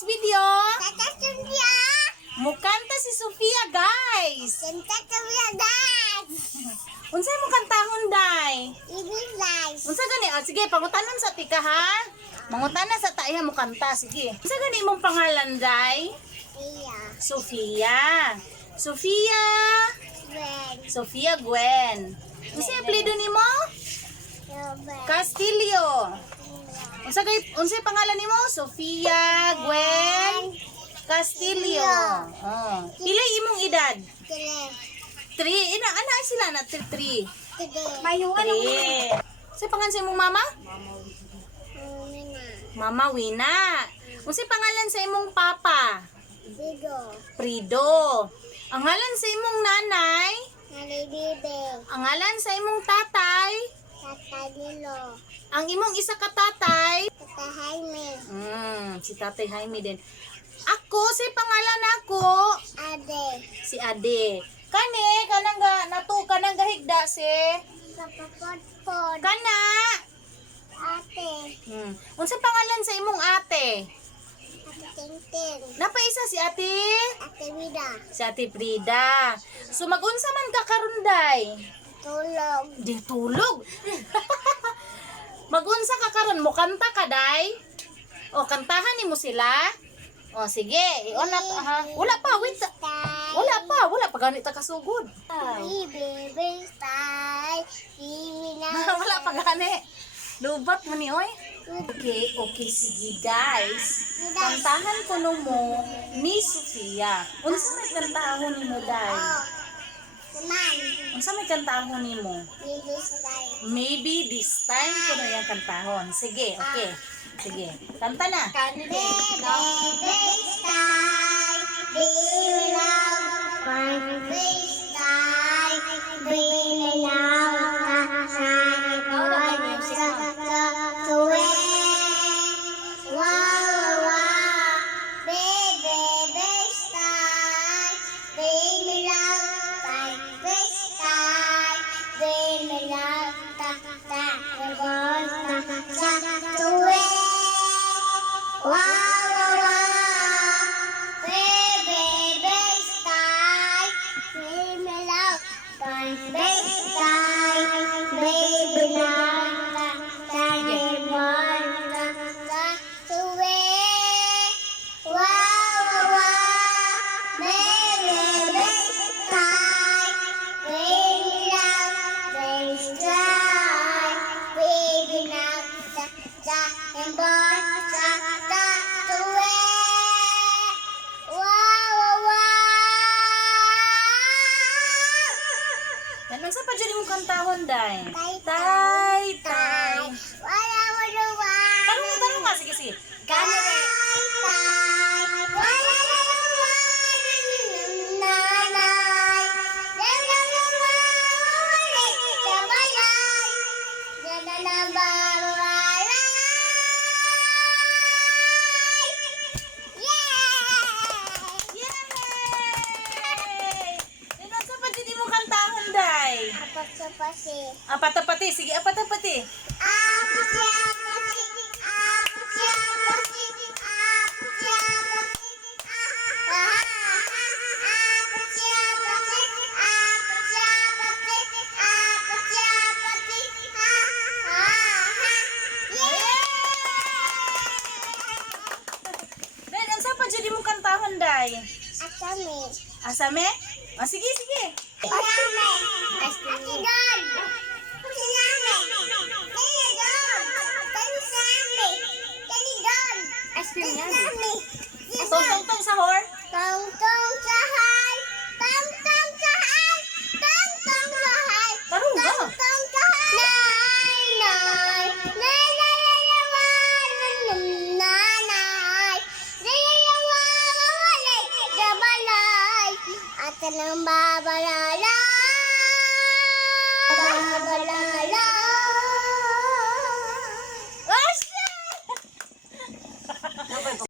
today's video, Tata Sofia. mukanta si Sofia, guys. Tata Sofia, guys. Unsay mo kantahon, day? Ibig guys. Unsa gani? Sige, pangutanon sa tika, ha? Mangutanan sa taiha mo kanta, sige. Unsa gani imong pangalan, day? Iya. Sofia. Sofia. Ben. Sofia Gwen. Unsay apelyido nimo? Robert. Castillo. Unsay pangalan nimo? Sofia Gwen Castillo. Oh. Pila imong edad? Tele. 3. Ana sila na 3. Tede. Mayong 3. Unsay pangalan sa imong mama? Mina. Mama Wina. Unsay pangalan sa imong papa? Bido. Prido. Ang ngalan sa imong nanay? Nalibibe. Ang ngalan sa imong tatay? Tata Lilo. Ang imong isa ka tatay? Tata Jaime. Si Tatay Jaime din. Ako, si pangalan ako, Ade. si Ade. Kani, kanang gahigda si Kapapodpod. kana. Ate. Unsa pangalan sa imong ate? Ate Tintin. Napaisa si ate? Ate Vida. Si Ate Frida. So magunsa man ka karon, day? Tulog. Di tulog. Magunsa ka karon mo kanta ka, day? O kantahan nimo sila? O sige, iunat ha. Wala pa, wait. Wala pa ganit ta kasugod. Baby style. Wala pa gani. Lubat mo ni oy. Okay, sige guys. Kantahan ko no mo ni Sofia. Unsa may kantahon nimo, day? Seman. Unsa may kantahon nimo? Baby style. Maybe this time ko na yung kantahon. Sige, okay. Sige, kanta na. Baby style. Baby love. Baby style. Baby Nagsa pa dyan yung kantahon, day? Tay. Tay. Wala mo naman. Tanong nga, sige, sige. Kanere. Apatapati, sige, apatapati. Ben, ang saan pa dyan mo kantahon, day? Asame. Asame? O, sige, sige. Asame. Asidon. Tong sahur. Tong sahal. Tarong ba? At ng babalala.